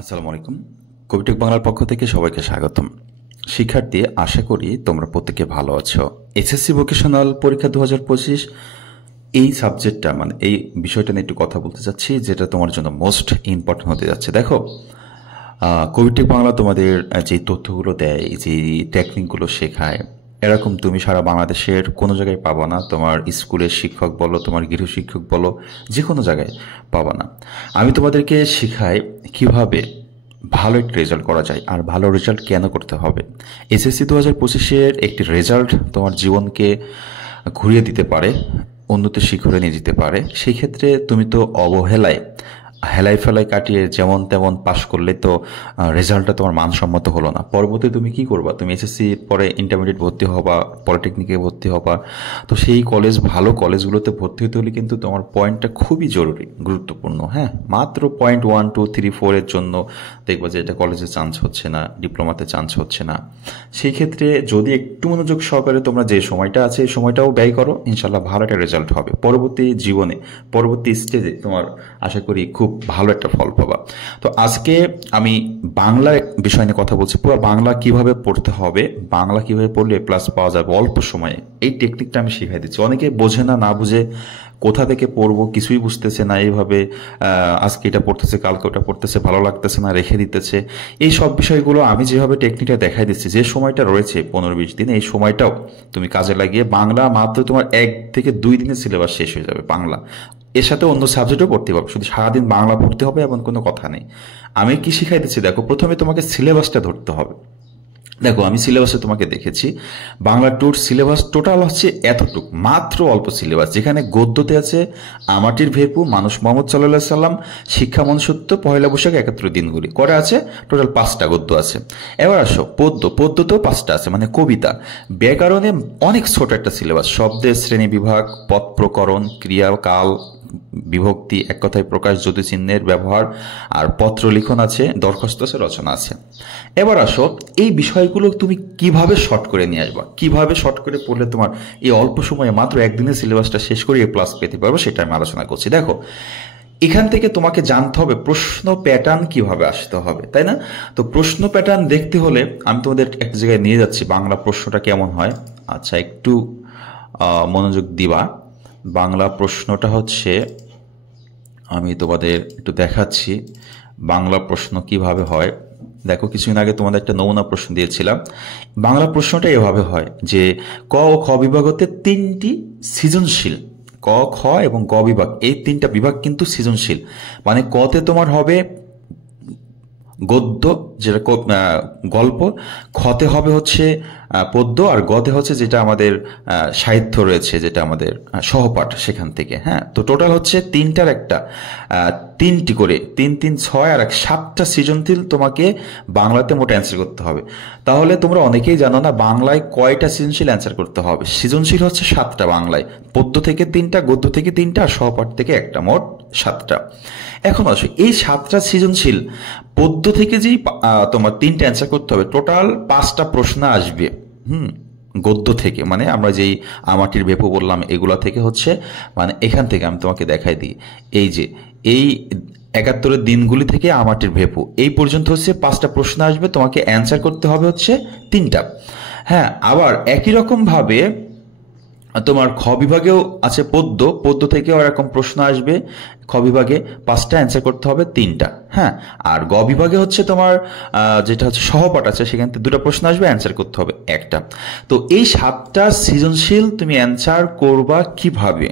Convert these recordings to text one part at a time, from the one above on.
আসসালামু আলাইকুম। কবিটেক বাংলার পক্ষ থেকে সবাইকে স্বাগতম। শিক্ষার্থী, আশা করি তোমরা প্রত্যেকে ভালো আছো। এসএসসি ভোকেশনাল পরীক্ষা 2025 এই সাবজেক্টটা এই বিষয়টা নিয়ে একটু কথা বলতে চাচ্ছি, যেটা তোমার জন্য মোস্ট ইম্পর্টেন্ট হতে যাচ্ছে। দেখো, কবিটেক বাংলা তোমাদের যে তথ্যগুলো দেয়, যে টেকনিকগুলো শেখায়, এরকম তুমি সারা বাংলাদেশের কোনো জায়গায় পাবা না। তোমার স্কুলের শিক্ষক বলো, তোমার গৃহশিক্ষক বলো, যে কোনো জায়গায় পাবা না। আমি তোমাদেরকে শেখাই কিভাবে ভালো একটা রেজাল্ট করা যায়, আর ভালো রেজাল্ট কেন করতে হবে। এসএসসি 2025-এর একটি রেজাল্ট তোমার জীবনকে ঘুরিয়ে দিতে পারে, উন্নতির শিখরে নিয়ে যেতে পারে। সেই ক্ষেত্রে তুমি তো অবহেলায় হেলাই ফেলাই কাটিয়ে যেমন তেমন পাশ করলে তো রেজাল্টটা তোমার মানসম্মত হলো না। পরবর্তী তুমি কি করবা? তুমি এসএসসি পরে ইন্টারমিডিয়েট ভর্তি হবা, পলিটেকনিকে ভর্তি হবা। তো সেই ভালো কলেজগুলোতে ভর্তি হতে হলে কিন্তু তোমার পয়েন্টটা খুবই জরুরি, গুরুত্বপূর্ণ। হ্যাঁ, মাত্র পয়েন্ট 1, 2, 3, 4 এর জন্য দেখবা যে এটা কলেজে চান্স হচ্ছে না, ডিপ্লোমাতে চান্স হচ্ছে না। সেই ক্ষেত্রে যদি একটু মনোযোগ সহকারে তোমরা যে সময়টা আছে এই সময়টাও ব্যয় করো, ইনশাল্লাহ ভালো একটা রেজাল্ট হবে। পরবর্তী জীবনে, পরবর্তী স্টেজে তোমার আশা করি খুব ভালো একটা ফল পাবা। তো আজকে আমি বাংলা বিষয় নিয়ে কথা বলছি। পুরো বাংলা কিভাবে পড়তে হবে, বাংলা কিভাবে পড়লে প্লাস পাওয়া যাবে অল্প সময়ে, এই টেকনিকটা আমি শিখাই দিচ্ছি। অনেকে বোঝে না, না বুঝে কোথা থেকে পড়বো কিছুই বুঝতেছে না, এইভাবে আজকে এটা পড়তেছে, কালকে ওটা পড়তেছে, ভালো লাগতেছে না, রেখে দিতেছে। এই সব বিষয়গুলো আমি যেভাবে টেকনিকটা দেখাই দিচ্ছি, যে সময়টা রয়েছে 15-20 দিন, এই সময়টাও তুমি কাজে লাগিয়ে বাংলা মাত্র তোমার 1 থেকে 2 দিনের সিলেবাস শেষ হয়ে যাবে বাংলা। এর সাথে অন্য সাবজেক্টও পড়তে পারবে, শুধু সারাদিন বাংলা পড়তে হবে এমন কোনো কথা নেই। আমি কি শিখাই দিচ্ছি দেখো, প্রথমে তোমাকে সিলেবাসটা ধরতে হবে। দেখো, আমি সিলেবাসে তোমাকে দেখেছি, বাংলা টুর সিলেবাস টোটাল হচ্ছে এতটুক, মাত্র অল্প সিলেবাস। যেখানে গদ্যতে আছে আমাটির ভেপু, মানুষ মোহাম্মদ সাল্লাহ সাল্লাম, শিক্ষা মনুষ্যত্ব, পহেলা বৈশাখ, 71 দিনগুলি করে আছে। টোটাল 5টা গদ্য আছে। এবার আসো পদ্যতেও 5টা আছে, মানে কবিতা। ব্যাকরণে অনেক ছোট একটা সিলেবাস, শব্দের শ্রেণী বিভাগ, পদ প্রকরণ, ক্রিয়া, কাল, বিভক্তি, এক কথায় প্রকাশ, জ্যোতিচিহ্নের ব্যবহার, আর পত্র লিখন আছে, দরখাস্ত আছে, রচনা আছে। এবার আসো, এই বিষয়গুলো তুমি কিভাবে শর্ট করে নিয়ে আসবা, কিভাবে শর্ট করে পড়লে তোমার এই অল্প সময়ে মাত্র একদিনের সিলেবাসটা শেষ করে এ প্লাস পেতে পারবে, সেটা আমি আলোচনা করছি। দেখো, এখান থেকে তোমাকে জানতে হবে প্রশ্ন প্যাটার্ন কিভাবে আসতে হবে, তাই না? তো প্রশ্ন প্যাটার্ন দেখতে হলে আমি তোমাদের একটা জায়গায় নিয়ে যাচ্ছি, বাংলা প্রশ্নটা কেমন হয়। আচ্ছা, একটু মনোযোগ দিবা। বাংলা প্রশ্নটা হচ্ছে, আমি তোমাদের একটু দেখাচ্ছি বাংলা প্রশ্ন কিভাবে হয়। দেখো, কিছুদিন আগে তোমাদের একটা নমুনা প্রশ্ন দিয়েছিলাম। বাংলা প্রশ্নটা এভাবে হয় যে, ক ও খ বিভাগ হতে 3টি সৃজনশীল, ক, খ এবং গ বিভাগ, এই 3টা বিভাগ কিন্তু সৃজনশীল। মানে কতে তোমার হবে গদ্য, যেটা গল্প, খতে হবে হচ্ছে পদ্য, আর গতে হচ্ছে যেটা আমাদের সাহিত্য রয়েছে, যেটা আমাদের সহপাঠ সেখান থেকে। হ্যাঁ, তো টোটাল হচ্ছে 3টার একটা 3টি করে 3, 3, 6 আর 7টা সৃজনশীল তোমাকে বাংলাতে মোট অ্যান্সার করতে হবে। তাহলে তোমরা অনেকেই জানো না বাংলায় কয়টা সৃজনশীল অ্যান্সার করতে হবে। সৃজনশীল হচ্ছে 7টা বাংলায়, পদ্য থেকে 3টা, গদ্য থেকে 3টা, আর সহপাঠ থেকে একটা, মোট 7টা। এখন আসো, এই 7টা সৃজনশীল পদ্য থেকে যেই তোমার 3টা অ্যান্সার করতে হবে, টোটাল 5টা প্রশ্ন আসবে। গদ্য থেকে, মানে আমরা যেই আমাটির ভেপু বললাম এগুলা থেকে হচ্ছে, মানে এখান থেকে আমি তোমাকে দেখাই দিই, এই যে এই 71 দিনগুলি থেকে আমাটির ভেপু এই পর্যন্ত হচ্ছে 5টা প্রশ্ন আসবে, তোমাকে অ্যান্সার করতে হবে হচ্ছে 3টা। হ্যাঁ, আবার একই রকম ভাবে তোমার খ বিভাগেও আছে পদ্য, পদ্য থেকেও এরকম প্রশ্ন আসবে। খ বিভাগে 5টা অ্যান্সার করতে হবে, 3টা। হ্যাঁ, আর গ বিভাগে হচ্ছে তোমার যেটা হচ্ছে সহপাঠ আছে, সেখান থেকে 2টা প্রশ্ন আসবে, অ্যান্সার করতে হবে একটা। তো এই 7টা সৃজনশীল তুমি অ্যান্সার করবা কিভাবে?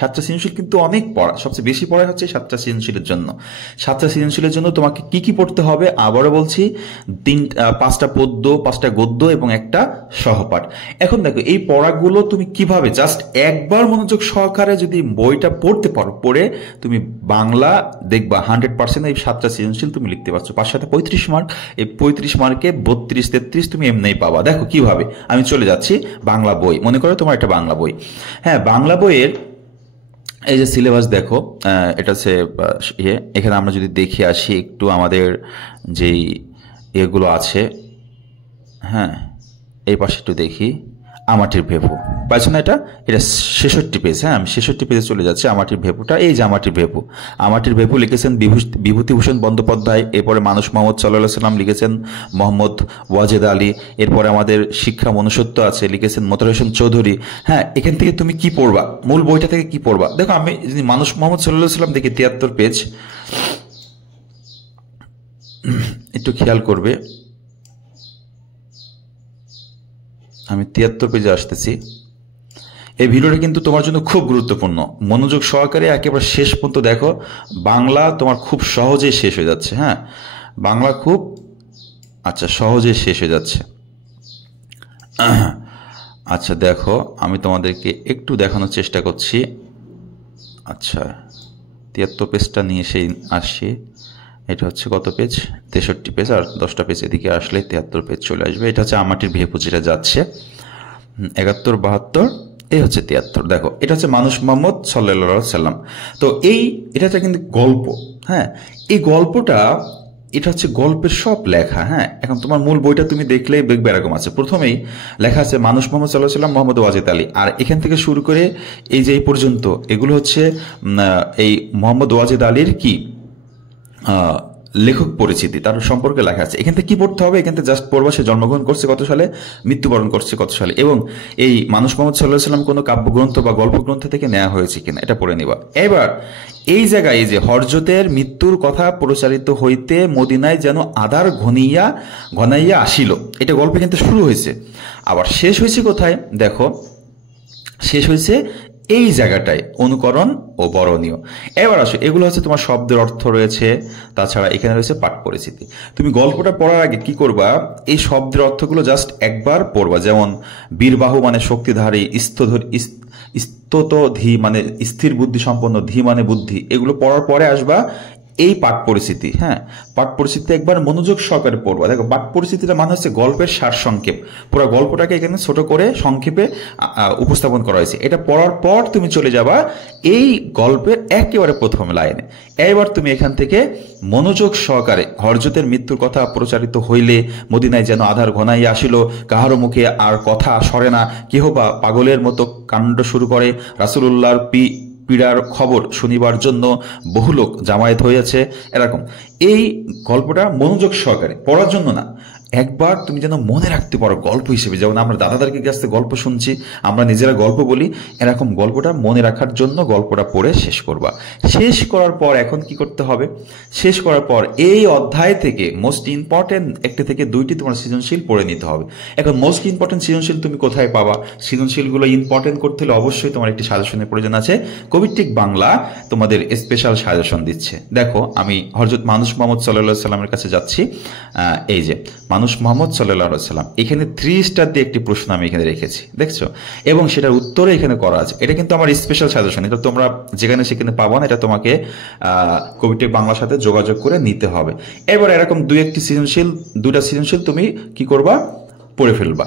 7টা সৃজনশীল কিন্তু অনেক পড়া, সবচেয়ে বেশি পড়া হচ্ছে 7টা সৃজনশীলের জন্য। 7টা সৃজনশীলের জন্য তোমাকে কি কি পড়তে হবে আবারও বলছি, 5টা পদ্য, 5টা গদ্য এবং একটা সহপাঠ। এখন দেখো, এই পড়াগুলো তুমি কিভাবে, জাস্ট একবার মনোযোগ সহকারে যদি বইটা পড়তে পারো, পড়ে তুমি বাংলা দেখবা 100% এই 7টা সৃজনশীল তুমি লিখতে পারছো। 5 সাথে 35 মার্ক, এই 35 মার্কে 32, 33 তুমি এমনিই পাবা। দেখো কিভাবে, আমি চলে যাচ্ছি বাংলা বই, মনে করো তোমার একটা বাংলা বই। হ্যাঁ, বাংলা বইয়ের এই যে সিলেবাস দেখো, এটা হচ্ছে এখানে আমরা যদি দেখে আসি একটু আমাদের যেই এগুলো আছে, হ্যাঁ, এই পাশে একটু দেখি। আমাটির ভেপু পাইছো না? এটা এটা 66 পেজ। হ্যাঁ, আমি 66 পেজে চলে যাচ্ছি। আমাটির ভেপুটা, এই যে আমাটির ভেপু। আমাটির ভেপু লিখেছেন বিভূতিভূষণ বন্দ্যোপাধ্যায়। এরপরে মানুষ মোহাম্মদ সাল্লাল্লাহু সাল্লাম লিখেছেন মোহাম্মদ ওয়াজেদ আলী। এরপরে আমাদের শিক্ষা মনুষ্যত্ব আছে, লিখেছেন মোতাহার হোসেন চৌধুরী। হ্যাঁ, এখান থেকে তুমি কি পড়বা, মূল বইটা থেকে কি পড়বা? দেখো, আমি যদি মানুষ মোহাম্মদ সাল্লাল্লাহু সাল্লাম দেখি 73 পেজ, একটু খেয়াল করবে, আমি 73 পেজে আসতেছি। এই ভিডিওটা কিন্তু তোমার জন্য খুব গুরুত্বপূর্ণ, মনোযোগ সহকারে একেবারে শেষ পর্যন্ত দেখো। বাংলা তোমার খুব সহজেই শেষ হয়ে যাচ্ছে। হ্যাঁ, বাংলা খুব সহজেই শেষ হয়ে যাচ্ছে। আচ্ছা দেখো, আমি তোমাদেরকে একটু দেখানোর চেষ্টা করছি। আচ্ছা, 73 পেজটা নিয়ে সেই আসছি। এটা হচ্ছে কত পেজ? 63 পেজ। আর 10টা পেজ এদিকে আসলে 73 পেজ চলে আসবে। এটা হচ্ছে আমাটির ভেপু যেটা যাচ্ছে 71, 72, এই হচ্ছে 73। দেখো, এটা হচ্ছে মানুষ মোহাম্মদ সাল্লাল্লাহু সাল্লাম। তো এটা হচ্ছে কিন্তু গল্প। হ্যাঁ, এই গল্পটা, এটা হচ্ছে গল্পের সব লেখা। হ্যাঁ, এখন তোমার মূল বইটা তুমি দেখলেই দেখবে এরকম আছে। প্রথমেই লেখা আছে মানুষ মোহাম্মদ সাল্লাল্লাহু সাল্লাম, মোহাম্মদ ওয়াজেদ আলী। আর এখান থেকে শুরু করে এই যে এই পর্যন্ত, এগুলো হচ্ছে এই মোহাম্মদ ওয়াজেদ আলীর কি লেখক পরিচিতি, তার সম্পর্কে লেখা আছে। এখান থেকে কি পড়তে হবে? এখান থেকে জাস্ট পড়বা সে জন্মগ্রহণ করছে কত সালে, মৃত্যুবরণ করছে কত সালে, এবং এই মানুষ মোহাম্মদ সাল্লাল্লাহু সাল্লাম কোনো কাব্যগ্রন্থ বা গল্পগ্রন্থ থেকে নেওয়া হয়েছে কিনা এটা পড়ে নিবা। এবার এই জায়গায় এই যে হযরতের মৃত্যুর কথা প্রচারিত হইতে মদিনায় যেন আধার ঘনাইয়া আসিল, এটা গল্পে কিন্তু শুরু হয়েছে। আবার শেষ হয়েছে কোথায়? দেখো, শেষ হয়েছে এই জায়গাটায়, অনুকরণ ও বরণীয়। এবার আসো, এগুলো হচ্ছে তোমার শব্দের অর্থ রয়েছে, তাছাড়া এখানে রয়েছে পাঠ পরিচিতি। তুমি গল্পটা পড়ার আগে কি করবা, এই শব্দের অর্থগুলো জাস্ট একবার পড়বা। যেমন বীরবাহু মানে শক্তিধারী, স্তোতধি মানে স্থির বুদ্ধি সম্পন্ন, ধি মানে বুদ্ধি। এগুলো পড়ার পরে আসবা এই পাঠ পরিস্থিতি। হ্যাঁ, পাঠ পরিস্থিতি একবার মনোযোগ সহকারে পড়বা। দেখো, পাঠ পরিস্থিতিটা মানে হচ্ছে গল্পের সার সংক্ষেপ। পুরো গল্পটাকে এখানে ছোট করে সংক্ষেপে উপস্থাপন করা হয়েছে। এটা পড়ার পর তুমি চলে যাবা এই গল্পের একেবারে প্রথম লাইনে। এবার তুমি এখান থেকে মনোযোগ সহকারে হযরতের মৃত্যুর কথা প্রচারিত হইলে মদিনায় যেন আধার ঘনাইয়া আসিল, কাহারো মুখে আর কথা সরে না, কেহ বা পাগলের মতো কাণ্ড শুরু করে, রাসূলুল্লাহর পীড়ার খবর শুনিবার জন্য বহু লোক জামায়াত হয়েছে। এরকম এই গল্পটা মনোযোগ সহকারে পড়ার জন্য না, একবার তুমি যেন মনে রাখতে পারো গল্প হিসেবে। যেমন আমরা দাদাদারকে কাছ থেকে গল্প শুনছি, আমরা নিজেরা গল্প বলি, এরকম গল্পটা মনে রাখার জন্য গল্পটা পড়ে শেষ করবা। শেষ করার পর এখন কি করতে হবে? শেষ করার পর এই অধ্যায় থেকে মোস্ট ইম্পর্টেন্ট একটি থেকে দুইটি তোমার সৃজনশীল পড়ে নিতে হবে। এখন মোস্ট ইম্পর্টেন্ট সৃজনশীল তুমি কোথায় পাবা? সৃজনশীলগুলো ইম্পর্টেন্ট করতে হলে অবশ্যই তোমার একটি সাজেশনের প্রয়োজন আছে। কবিট্রিক বাংলা তোমাদের স্পেশাল সাজেশন দিচ্ছে। দেখো, আমি হযরত মানুষ মোহাম্মদ সাল্লাল্লাহু সাল্লামের কাছে যাচ্ছি। এই যে মানুষ মোহাম্মদ সাল্লাল্লাহু সাল্লাম, এখানে 3 স্টার দিয়ে একটি প্রশ্ন আমি এখানে রেখেছি, দেখছো? এবং সেটার উত্তরে এখানে করা আছে। এটা কিন্তু আমার স্পেশাল সাজেশন, এটা তোমরা যেখানে সেখানে পাবো না, এটা তোমাকে কবিট্রিক বাংলার সাথে যোগাযোগ করে নিতে হবে। এবার এরকম দুইটা সৃজনশীল তুমি কি করবা? পড়ে ফেলবা।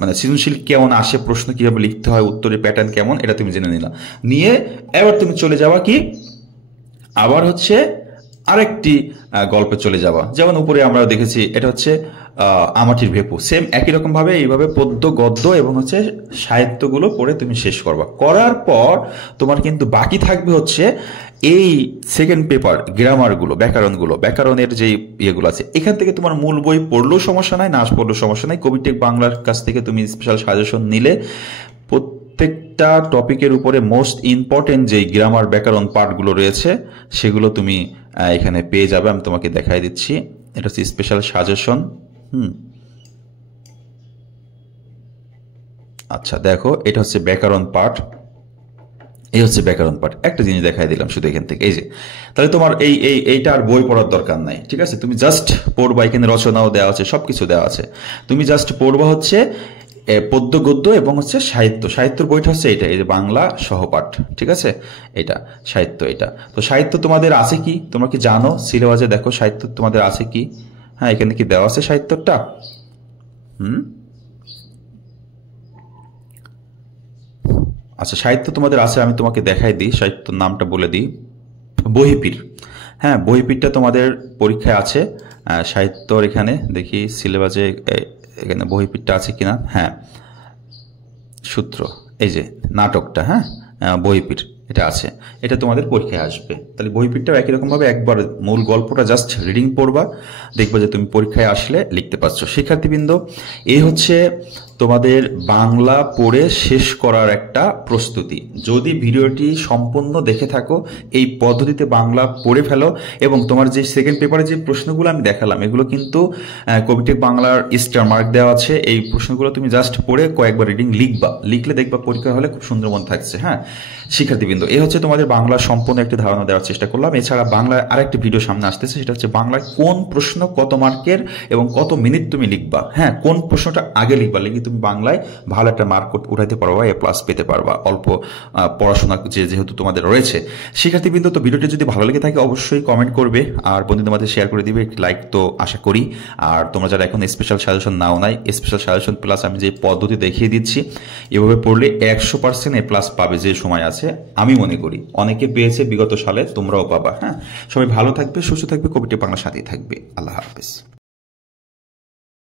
মানে সৃজনশীল কেমন আসে, প্রশ্ন কিভাবে লিখতে হয়, উত্তরের প্যাটার্ন কেমন, এটা তুমি জেনে নিলা। নিয়ে এবার তুমি চলে যাবা কি, আবার হচ্ছে আরেকটি গল্পে চলে যাওয়া। যেমন উপরে আমরা দেখেছি, এটা হচ্ছে আমাটির ভেপু। সেম একই রকম ভাবে এইভাবে পদ্য, গদ্য এবং হচ্ছে সাহিত্যগুলো পড়ে তুমি শেষ করবা। করার পর তোমার কিন্তু বাকি থাকবে হচ্ছে এই সেকেন্ড পেপার, গ্রামারগুলো, ব্যাকরণের যে ইয়েগুলো আছে। এখান থেকে তোমার মূল বই পড়লেও সমস্যা নাই, না পড়লেও সমস্যা নাই। কবিট্রিক বাংলার কাছ থেকে তুমি স্পেশাল সাজেশন নিলে প্রত্যেকটা টপিকের উপরে মোস্ট ইম্পর্টেন্ট যে গ্রামার, ব্যাকরণ পার্টগুলো রয়েছে সেগুলো তুমি এখানে পেয়ে যাবে। আমি তোমাকে দেখাই দিচ্ছি, এটা হচ্ছে স্পেশাল সাজেশন। আচ্ছা দেখো, এটা হচ্ছে ব্যাকরণ পার্ট, এই হচ্ছে ব্যাকরণ পার্ট। একটা জিনিস দেখাই দিলাম শুধু এখান থেকে, এই যে, তাহলে তোমার এইটা আর বই পড়ার দরকার নাই, ঠিক আছে? তুমি জাস্ট পড়বা, এখানে রচনাও দেওয়া আছে, সবকিছু দেওয়া আছে। তুমি জাস্ট পড়বা হচ্ছে পদ্য, গদ্য এবং হচ্ছে সাহিত্যর বইটা হচ্ছে এটা, এই যে বাংলা সহপাঠ, ঠিক আছে? এটা সাহিত্য। এটা তো সাহিত্য তোমাদের আছে কি, তোমরা কি জানো? সিলেবাসে দেখো সাহিত্য তোমাদের আছে কি? হ্যাঁ, এখানে কি দেওয়া আছে সাহিত্যটা? আচ্ছা, সাহিত্য তোমাদের আছে, আমি তোমাকে দেখাই দিই, সাহিত্যর নামটা বলে দিই, বহিপীর। হ্যাঁ, বহিপীরটা তোমাদের পরীক্ষায় আছে। সাহিত্যর এখানে দেখি সিলেবাসে এখানে বহিপীরটা আছে কিনা। হ্যাঁ, সূত্র, এই যে নাটকটা, হ্যাঁ, বহিঃপির এটা আছে, এটা তোমাদের পরীক্ষায় আসবে। তাহলে বহিঃপিরটাও একই রকমভাবে একবার মূল গল্পটা জাস্ট রিডিং পড়বা, দেখবা যে তুমি পরীক্ষায় আসলে লিখতে পারছো। শিক্ষার্থীবৃন্দ, এই হচ্ছে তোমাদের বাংলা পড়ে শেষ করার একটা প্রস্তুতি। যদি ভিডিওটি সম্পূর্ণ দেখে থাকো, এই পদ্ধতিতে বাংলা পড়ে ফেলো, এবং তোমার যে সেকেন্ড পেপারে যে প্রশ্নগুলো আমি দেখালাম এগুলো কিন্তু কবিটেক বাংলার স্টার মার্ক দেওয়া আছে। এই প্রশ্নগুলো তুমি জাস্ট পড়ে কয়েকবার রিডিং লিখবা, লিখলে দেখবা পরীক্ষা হলে খুব সুন্দর মন থাকছে। হ্যাঁ শিক্ষার্থীবৃন্দ, এই হচ্ছে তোমাদের বাংলা সম্পূর্ণ একটি ধারণা দেওয়ার চেষ্টা করলাম। এছাড়া বাংলায় আরেকটি ভিডিও সামনে আসতেছে, সেটা হচ্ছে বাংলায় কোন প্রশ্ন কত মার্কের এবং কত মিনিট তুমি লিখবা। হ্যাঁ, কোন প্রশ্নটা আগে লিখবা, লিখে তুমি বাংলায় ভালো একটা মার্ক উঠাইতে পারবা, A+ পেতে পারবা, অল্প পড়াশোনা যেহেতু তোমাদের রয়েছে। শিক্ষার্থীবৃন্দ, তো ভিডিওটি যদি ভালো লেগে থাকে অবশ্যই কমেন্ট করবে, আর বন্ধুদের মধ্যে শেয়ার করে দিবে, একটি লাইক তো আশা করি। আর তোমরা যারা এখন স্পেশাল সাজেশন নাও নাই, স্পেশাল সাজেশন প্লাস আমি যে পদ্ধতি দেখিয়ে দিচ্ছি, এভাবে পড়লে 100% A+ পাবে যে সময় আছে। আমি মনে করি অনেকে পেয়েছে বিগত সালে, তোমরাও পাবা। হ্যাঁ, সবাই ভালো থাকবে, সুস্থ থাকবে, কবিটেক বাংলার সাথেই থাকবে। আল্লাহ হাফেজ।